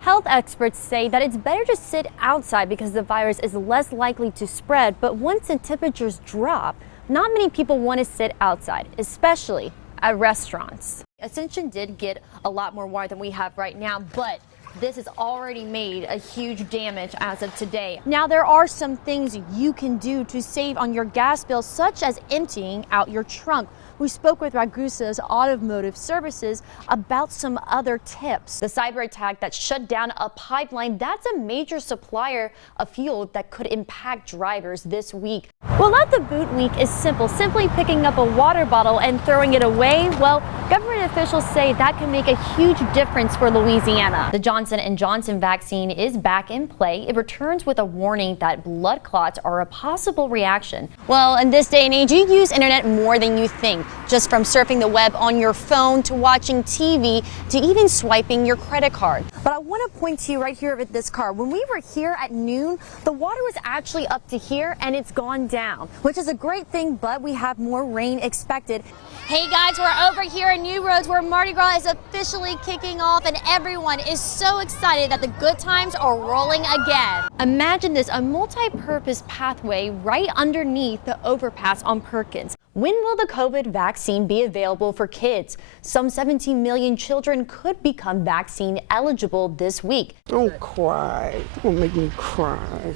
Health experts say that it's better to sit outside because the virus is less likely to spread, but once the temperatures drop, not many people want to sit outside, especially at restaurants. Ascension did get a lot more water than we have right now, but this has already made a huge damage as of today. Now, there are some things you can do to save on your gas bill, such as emptying out your trunk. We spoke with Ragusa's Automotive Services about some other tips. The cyber attack that shut down a pipeline, that's a major supplier of fuel that could impact drivers this week. Well, at the boot week is simple. Simply picking up a water bottle and throwing it away, well, government officials say that can make a huge difference for Louisiana. The Johnson & Johnson vaccine is back in play. It returns with a warning that blood clots are a possible reaction. Well, in this day and age, you use internet more than you think. Just from surfing the web on your phone to watching TV to even swiping your credit card. But I want to point to you right here at this car. When we were here at noon, the water was actually up to here and it's gone down, which is a great thing, but we have more rain expected. Hey guys, we're over here at New Roads where Mardi Gras is officially kicking off and everyone is so excited that the good times are rolling again. Imagine this, a multi-purpose pathway right underneath the overpass on Perkins. When will the COVID vaccine be available for kids? Some 17 million children could become vaccine eligible this week. Don't cry. Don't make me cry.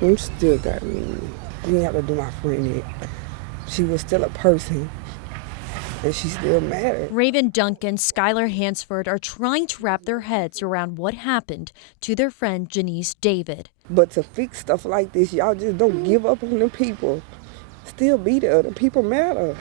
You still got me. You didn't have to do my friend it. She was still a person, and she still mattered. Raven Duncan, Skylar Hansford are trying to wrap their heads around what happened to their friend Janice David. But to fix stuff like this, y'all just don't give up on the people. Still be there. The people matter.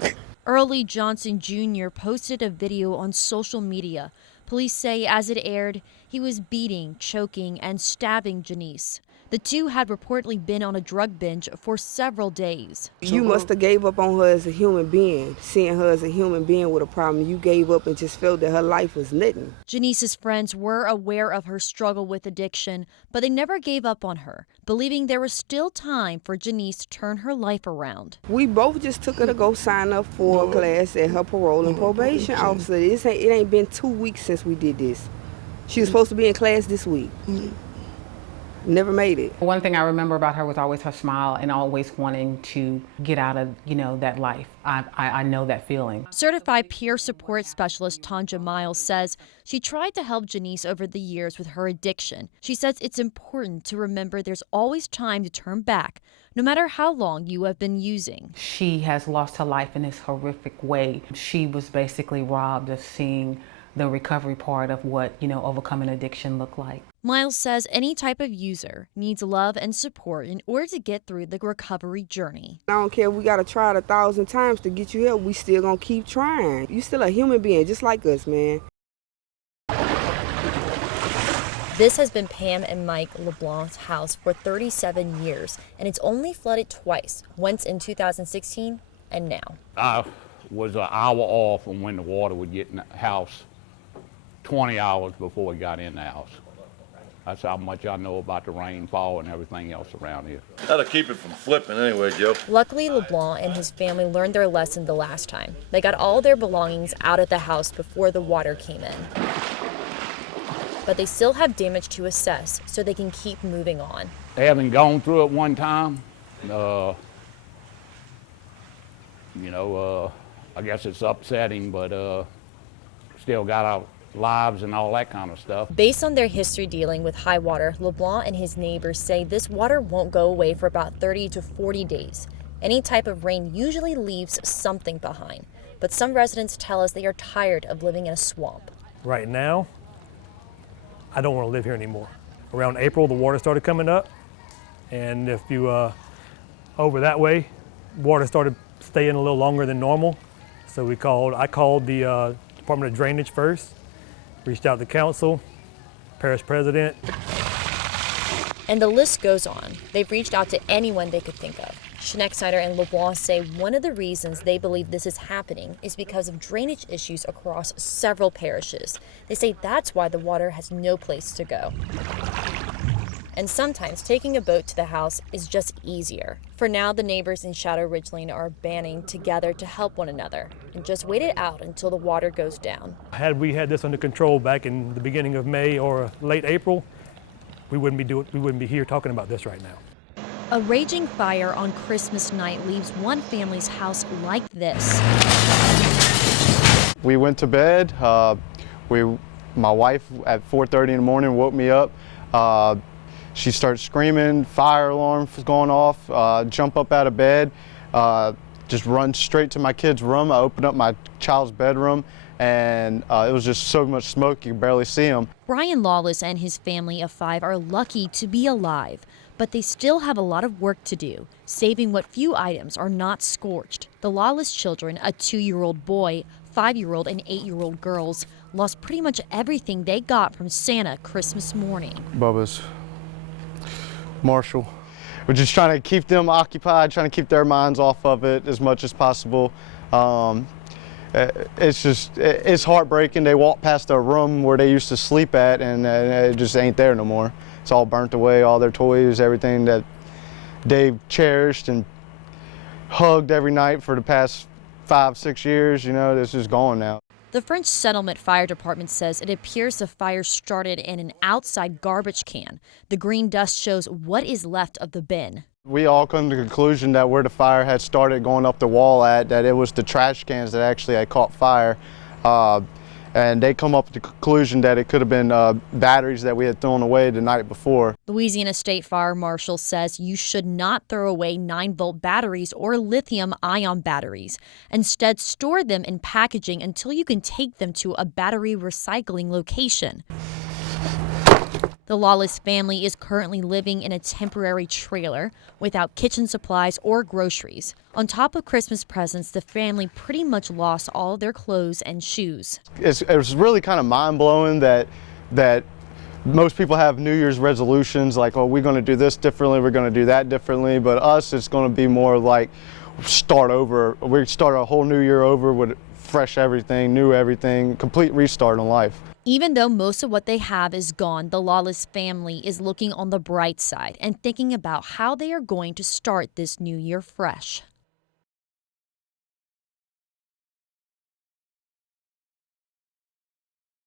Early Johnson Jr. posted a video on social media. Police say as it aired, he was beating, choking, and stabbing Janice. The two had reportedly been on a drug binge for several days. You must have gave up on her as a human being. Seeing her as a human being with a problem, you gave up and just felt that her life was nothing. Janice's friends were aware of her struggle with addiction, but they never gave up on her, believing there was still time for Janice to turn her life around. We both just took her to go sign up for a class at her parole and probation officer. It ain't been 2 weeks since we did this. She was supposed to be in class this week. Never made it. One thing I remember about her was always her smile and always wanting to get out of, that life. I know that feeling. Certified peer support specialist Tanja Miles says she tried to help Janice over the years with her addiction. She says it's important to remember there's always time to turn back, no matter how long you have been using. She has lost her life in this horrific way. She was basically robbed of seeing the recovery part of what, overcoming addiction looked like. Miles says any type of user needs love and support in order to get through the recovery journey. I don't care if we got to try it 1,000 times to get you help. We still going to keep trying. You still a human being just like us, man. This has been Pam and Mike LeBlanc's house for 37 years, and it's only flooded twice, once in 2016 and now. I was an hour off from when the water would get in the house, 20 hours before it got in the house. That's how much I know about the rainfall and everything else around here. That'll keep it from flipping anyway, Joe. Luckily, LeBlanc and his family learned their lesson the last time. They got all their belongings out of the house before the water came in. But they still have damage to assess, so they can keep moving on. Having gone through it one time, I guess it's upsetting, but still got our lives and all that kind of stuff. Based on their history dealing with high water, LeBlanc and his neighbors say this water won't go away for about 30 to 40 days. Any type of rain usually leaves something behind, but some residents tell us they are tired of living in a swamp. Right now, I don't want to live here anymore. Around April, the water started coming up, and if you over that way, water started staying a little longer than normal. So I called the Department of Drainage first, reached out to council, parish president. And the list goes on. They've reached out to anyone they could think of. Schnecksnyder and LeBlanc say one of the reasons they believe this is happening is because of drainage issues across several parishes. They say that's why the water has no place to go. And sometimes taking a boat to the house is just easier. For now, the neighbors in Shadow Ridge Lane are banding together to help one another and just wait it out until the water goes down. Had we had this under control back in the beginning of May or late April, we wouldn't be here talking about this right now. A raging fire on Christmas night leaves one family's house like this. We went to bed. My wife at 4:30 in the morning woke me up. She started screaming, fire alarm was going off, jump up out of bed, just run straight to my kid's room. I opened up my child's bedroom, and it was just so much smoke you could barely see him. Brian Lawless and his family of 5 are lucky to be alive, but they still have a lot of work to do, saving what few items are not scorched. The Lawless children, a 2-year-old boy, 5-year-old and 8-year-old girls, lost pretty much everything they got from Santa Christmas morning. Bubba's, Marshall. We're just trying to keep them occupied, trying to keep their minds off of it as much as possible. It's heartbreaking. They walk past a room where they used to sleep at, and it just ain't there no more. It's all burnt away, all their toys, everything that they cherished and hugged every night for the past 5-6 years, you know, it's just gone now. The French Settlement Fire Department says it appears the fire started in an outside garbage can. The green dust shows what is left of the bin. We all come to the conclusion that where the fire had started going up the wall at, that it was the trash cans that actually had caught fire. And they come up with the conclusion that it could have been batteries that we had thrown away the night before. Louisiana State Fire Marshal says you should not throw away 9-volt batteries or lithium-ion batteries. Instead, store them in packaging until you can take them to a battery recycling location. The Lawless family is currently living in a temporary trailer without kitchen supplies or groceries. On top of Christmas presents, the family pretty much lost all of their clothes and shoes. It was really kind of mind-blowing that most people have New Year's resolutions like, oh, we're going to do this differently, we're going to do that differently, but us, it's going to be more like start over. We start a whole new year over with fresh everything, new everything, complete restart on life. Even though most of what they have is gone, the Lawless family is looking on the bright side and thinking about how they are going to start this new year fresh.